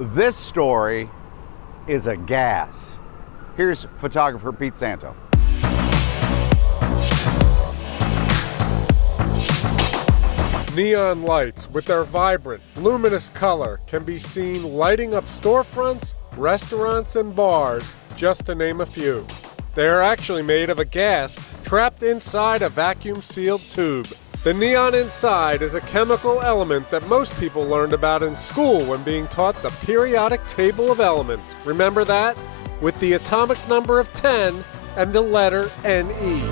This story is a gas. Here's photographer Pete Santo. Neon lights with their vibrant, luminous color can be seen lighting up storefronts, restaurants, and bars, just to name a few. They are actually made of a gas trapped inside a vacuum-sealed tube. The neon inside is a chemical element that most people learned about in school when being taught the periodic table of elements. Remember that? With the atomic number of 10 and the letter Ne.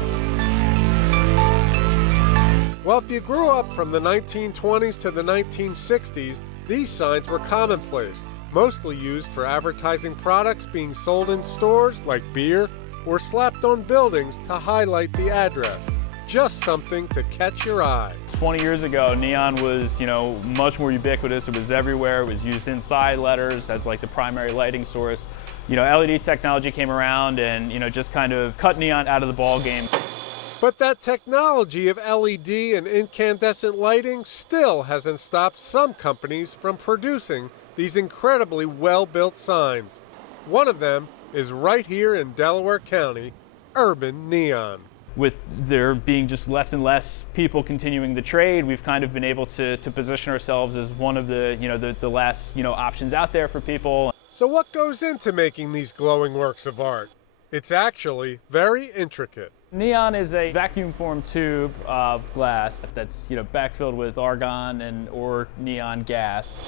Well, if you grew up from the 1920s to the 1960s, these signs were commonplace, mostly used for advertising products being sold in stores like beer or slapped on buildings to highlight the address. Just something to catch your eye. 20 years ago, neon was, much more ubiquitous. It was everywhere. It was used inside letters as like the primary lighting source. LED technology came around and, just kind of cut neon out of the ball game. But that technology of LED and incandescent lighting still hasn't stopped some companies from producing these incredibly well-built signs. One of them is right here in Delaware County, Urban Neon. With there being just less and less people continuing the trade, we've kind of been able to position ourselves as one of the, the last, options out there for people. So what goes into making these glowing works of art? It's actually very intricate. Neon is a vacuum-formed tube of glass that's backfilled with argon or neon gas.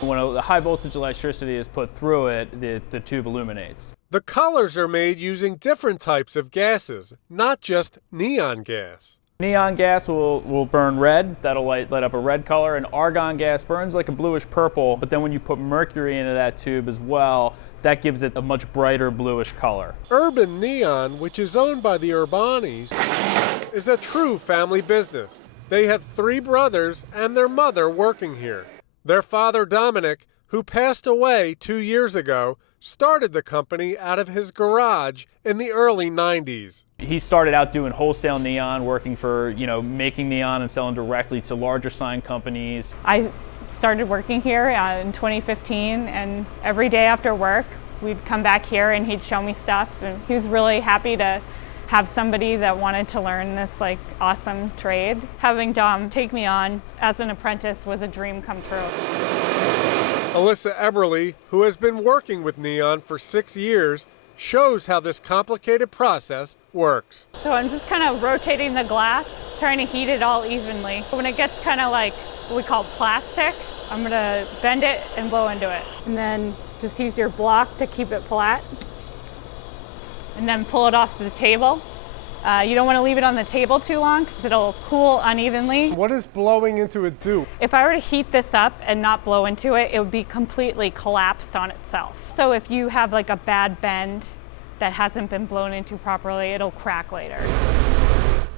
When the high voltage electricity is put through it, the tube illuminates. The colors are made using different types of gases, not just neon gas. Neon gas will burn red. That'll light up a red color, and argon gas burns like a bluish purple, but then when you put mercury into that tube as well, that gives it a much brighter bluish color. Urban Neon, which is owned by the Urbanis, is a true family business. They have 3 brothers and their mother working here. Their father, Dominic, who passed away 2 years ago, started the company out of his garage in the early 90s. He started out doing wholesale neon, working for, making neon and selling directly to larger sign companies. I started working here in 2015, and every day after work, we'd come back here and he'd show me stuff, and he was really happy to have somebody that wanted to learn this awesome trade. Having Dom take me on as an apprentice was a dream come true. Alyssa Eberly, who has been working with neon for 6 years, shows how this complicated process works. So I'm just kind of rotating the glass, trying to heat it all evenly. When it gets kind of like what we call plastic, I'm gonna bend it and blow into it. And then just use your block to keep it flat. And then pull it off the table. You don't want to leave it on the table too long because it'll cool unevenly. What does blowing into it do? If I were to heat this up and not blow into it, it would be completely collapsed on itself. So if you have a bad bend that hasn't been blown into properly, it'll crack later.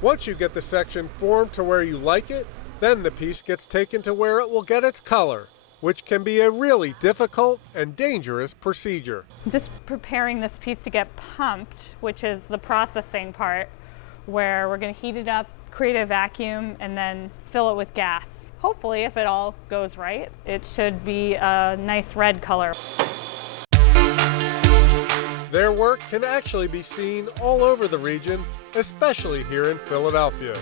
Once you get the section formed to where you like it, then the piece gets taken to where it will get its color, which can be a really difficult and dangerous procedure. Just preparing this piece to get pumped, which is the processing part, where we're going to heat it up, create a vacuum, and then fill it with gas. Hopefully, if it all goes right, it should be a nice red color. Their work can actually be seen all over the region, especially here in Philadelphia.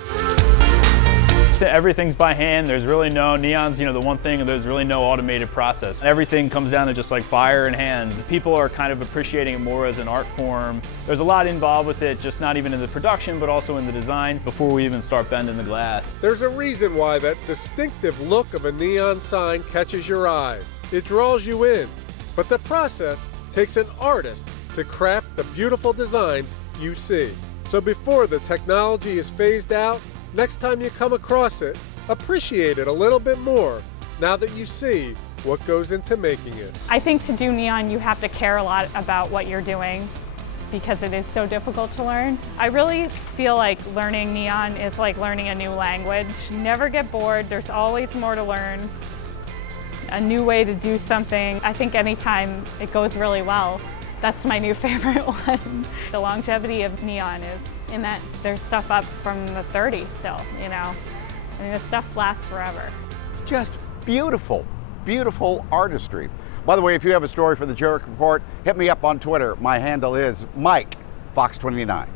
Everything's by hand. There's really no neons, the one thing, there's really no automated process. Everything comes down to just fire and hands. People are kind of appreciating it more as an art form. There's a lot involved with it, just not even in the production, but also in the design before we even start bending the glass. There's a reason why that distinctive look of a neon sign catches your eye. It draws you in, but the process takes an artist to craft the beautiful designs you see. So before the technology is phased out, next time you come across it, appreciate it a little bit more now that you see what goes into making it. I think to do neon, you have to care a lot about what you're doing because it is so difficult to learn. I really feel like learning neon is like learning a new language. You never get bored, there's always more to learn. A new way to do something. I think anytime it goes really well, that's my new favorite one. The longevity of neon is in that there's stuff up from the 30s still, I mean, this stuff lasts forever. Just beautiful, beautiful artistry. By the way, if you have a story for the Jerrick Report, hit me up on Twitter. My handle is Mike Fox 29.